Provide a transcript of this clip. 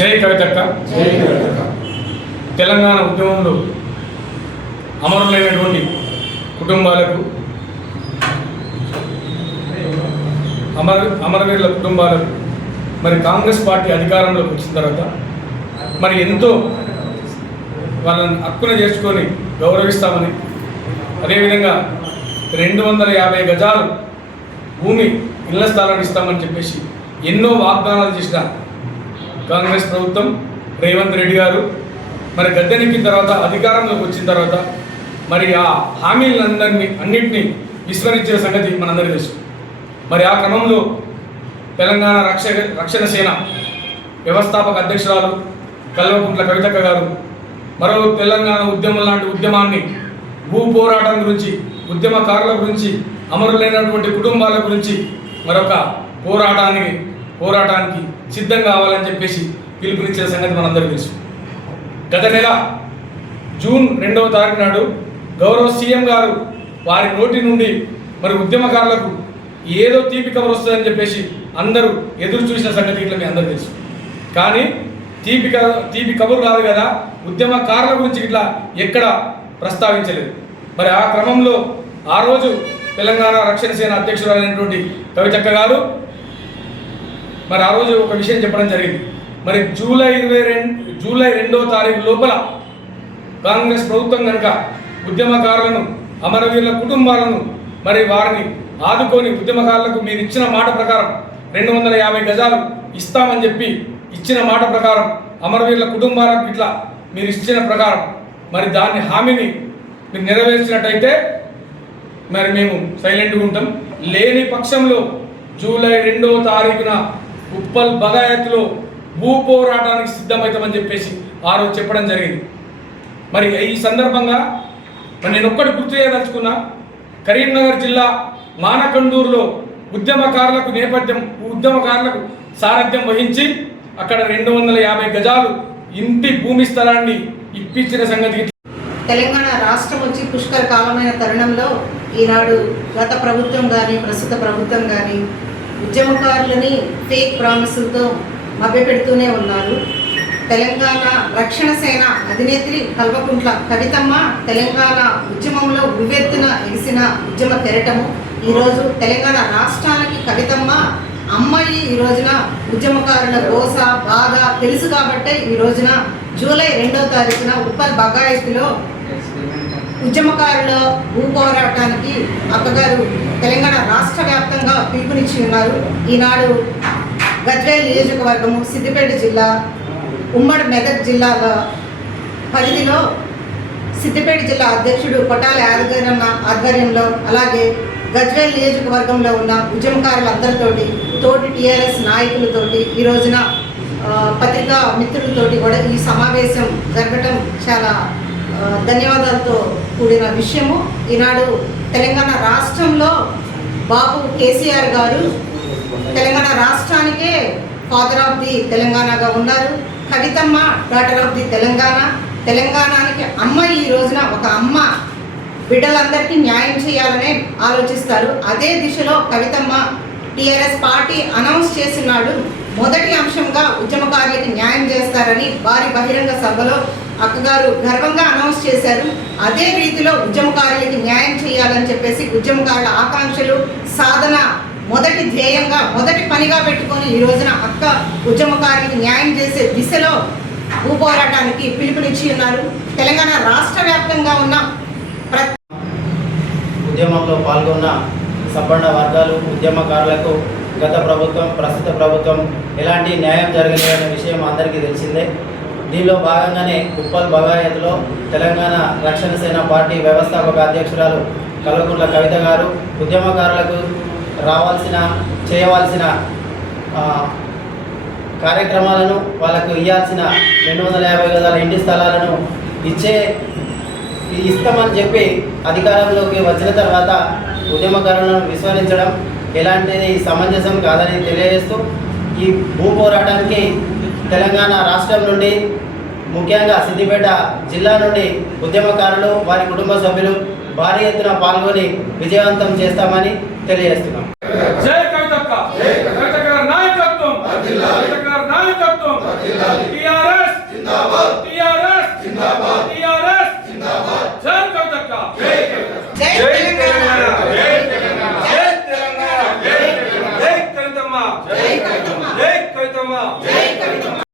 జై కవితక్క. తెలంగాణ ఉద్యమంలో అమరులైనటువంటి కుటుంబాలకు, అమరవీరుల కుటుంబాలకు మరి కాంగ్రెస్ పార్టీ అధికారంలోకి వచ్చిన తర్వాత మరి ఎంతో వాళ్ళని హక్కున చేసుకొని గౌరవిస్తామని, అదేవిధంగా 250 గజాలు భూమి ఇళ్ల స్థలాన్ని ఇస్తామని చెప్పేసి ఎన్నో వాగ్దానాలు చేసిన కాంగ్రెస్ ప్రభుత్వం, రేవంత్ రెడ్డి గారు మరి గద్దెనెక్కిన తర్వాత అధికారంలోకి వచ్చిన తర్వాత మరి ఆ అన్నింటినీ విస్మరించిన సంగతి మనందరికీ తెలుసు. మరి ఆ క్రమంలో తెలంగాణ రక్షణ సేన వ్యవస్థాపక అధ్యక్షురాలు కల్వకుంట్ల కవితక్క గారు మరో తెలంగాణ ఉద్యమం లాంటి ఉద్యమాన్ని, భూ పోరాటం గురించి, ఉద్యమకారుల గురించి, అమరులైనటువంటి కుటుంబాల గురించి మరొక పోరాటానికి సిద్ధం కావాలని చెప్పేసి పిలుపునిచ్చిన సంగతి మనందరికీ తెలుసు. గత నెల జూన్ 2వ తారీఖు నాడు గౌరవ సీఎం గారు వారి నోటి నుండి మరి ఉద్యమకారులకు ఏదో తీపి కబురు వస్తుందని చెప్పేసి అందరూ ఎదురు చూసిన సంగతి ఇట్లా మీ అందరికీ తెలుసు. కానీ తీపి కబురు కాదు కదా, ఉద్యమకారుల గురించి ఇట్లా ఎక్కడ ప్రస్తావించలేదు. మరి ఆ క్రమంలో ఆ రోజు తెలంగాణ రక్షణ సేన అధ్యక్షురాలైనటువంటి కవితక్క గారు మరి ఆ రోజు ఒక విషయం చెప్పడం జరిగింది. మరి జూలై 2వ తారీఖు లోపల కాంగ్రెస్ ప్రభుత్వం కనుక ఉద్యమకారులను, అమరవీరుల కుటుంబాలను మరి వారిని ఆదుకొని ఉద్యమకారులకు మీరు ఇచ్చిన మాట ప్రకారం 250 గజాలు ఇస్తామని చెప్పి ఇచ్చిన మాట ప్రకారం అమరవీరుల కుటుంబాలకు ఇట్లా మీరు ఇచ్చిన ప్రకారం మరి దాన్ని హామీని మీరు నెరవేర్చినట్టయితే మరి మేము సైలెంట్గా ఉంటాం. లేని పక్షంలో జూలై 2వ తారీఖున ఉప్పల్ బగాయత్లో భూ పోరాటానికి సిద్ధమవుతామని చెప్పేసి ఆ రోజు చెప్పడం జరిగింది. మరి ఈ సందర్భంగా మరి నేను ఒక్కటి గుర్తు చేయదలుచుకున్నా, కరీంనగర్ జిల్లా మానకండూరులో ఉద్యమకారులకు సారథ్యం వహించి అక్కడ 250 గజాలు ఇంటి భూమి స్థలాన్ని ఇప్పించిన సంగతి. తెలంగాణ రాష్ట్రం వచ్చి పుష్కర కాలమైన తరుణంలో ఈనాడు గత ప్రభుత్వం కానీ ప్రస్తుత ప్రభుత్వం కానీ ఉద్యమకారులని ఫేక్ ప్రామిసులతో మభ్యపెడుతూనే ఉన్నారు. తెలంగాణ రక్షణ సేన అధినేత్రి కల్వకుంట్ల కవితమ్మ తెలంగాణ ఉద్యమంలో ఉవ్వెత్తున ఎగిసిన ఉద్యమ కెరటము. ఈరోజు తెలంగాణ రాష్ట్రానికి కవితమ్మ అమ్మాయి ఈ రోజున ఉద్యమకారుల గోస బాధ తెలుసు కాబట్టే ఈ రోజున జూలై 2వ తారీఖున ఉప్పల్ బగాయత్లో ఉద్యమకారుల భూ పోరాటానికి అక్కగారు తెలంగాణ రాష్ట్ర వ్యాప్తంగా పిలుపునిచ్చి ఉన్నారు. ఈనాడు గజ్వేల్ నియోజకవర్గము, సిద్దిపేట జిల్లా, ఉమ్మడి మెదక్ జిల్లాల పరిధిలో సిద్దిపేట జిల్లా అధ్యక్షుడు కొట్టాల యాదగిరన్న ఆధ్వర్యంలో, అలాగే గజ్వేల్ నియోజకవర్గంలో ఉన్న ఉద్యమకారులందరితోటి, తోటి టీఆర్ఎస్ నాయకులతోటి, ఈ రోజున పత్రికా మిత్రులతోటి కూడా ఈ సమావేశం జరగటం చాలా ధన్యవాదాలతో కూడిన విషయము. ఈనాడు తెలంగాణ రాష్ట్రంలో బాబు కేసీఆర్ గారు తెలంగాణ రాష్ట్రానికే ఫాదర్ ఆఫ్ ది తెలంగాణగా ఉన్నారు. కవితమ్మ డాటర్ ఆఫ్ ది తెలంగాణకి అమ్మ. ఈ రోజున ఒక అమ్మ బిడ్డలందరికీ న్యాయం చేయాలనే ఆలోచిస్తారు. అదే దిశలో కవితమ్మ టీఆర్ఎస్ పార్టీ అనౌన్స్ చేస్తున్నాడు. మొదటి అంశంగా ఉద్యమకారులకి న్యాయం చేస్తారని వారి బహిరంగ సభలో అక్కగారు గర్వంగా అనౌన్స్ చేశారు. అదే రీతిలో ఉద్యమకారులకి న్యాయం చేయాలని చెప్పేసి ఉద్యమకారుల ఆకాంక్షలు సాధన మొదటి ధ్యేయంగా, మొదటి పనిగా పెట్టుకొని ఈ రోజున అక్క ఉద్యమకారులకి న్యాయం చేసే దిశలో భూ పోరాటానికి పిలుపునిచ్చి ఉన్నారు. తెలంగాణ రాష్ట్ర వ్యాప్తంగా ఉన్న ఉద్యమంలో పాల్గొన్న సబ్బండ వర్గాలు, ఉద్యమకారులకు గత ప్రభుత్వం, ప్రస్తుత ప్రభుత్వం ఎలాంటి న్యాయం జరగలేదనే విషయం అందరికీ తెలిసిందే. దీనిలో భాగంగానే ఉప్పల్ బగాయత్లో తెలంగాణ రక్షణ సేన పార్టీ వ్యవస్థాపక అధ్యక్షురాలు కల్వకుంట్ల కవిత గారు ఉద్యమకారులకు చేయవలసిన కార్యక్రమాలను, వాళ్ళకు ఇవ్వాల్సిన 250 గజాల ఇంటి స్థలాలను ఇస్తామని చెప్పి అధికారంలోకి వచ్చిన తర్వాత ఉద్యమకారులను విస్మరించడం ఎలాంటిది సమంజసం కాదని తెలియజేస్తూ, ఈ భూ పోరాటానికి తెలంగాణ రాష్ట్రం నుండి, ముఖ్యంగా సిద్దిపేట జిల్లా నుండి ఉద్యమకారులు, వారి కుటుంబ సభ్యులు భారీ ఎత్తున పాల్గొని విజయవంతం చేస్తామని తెలియజేస్తున్నాం.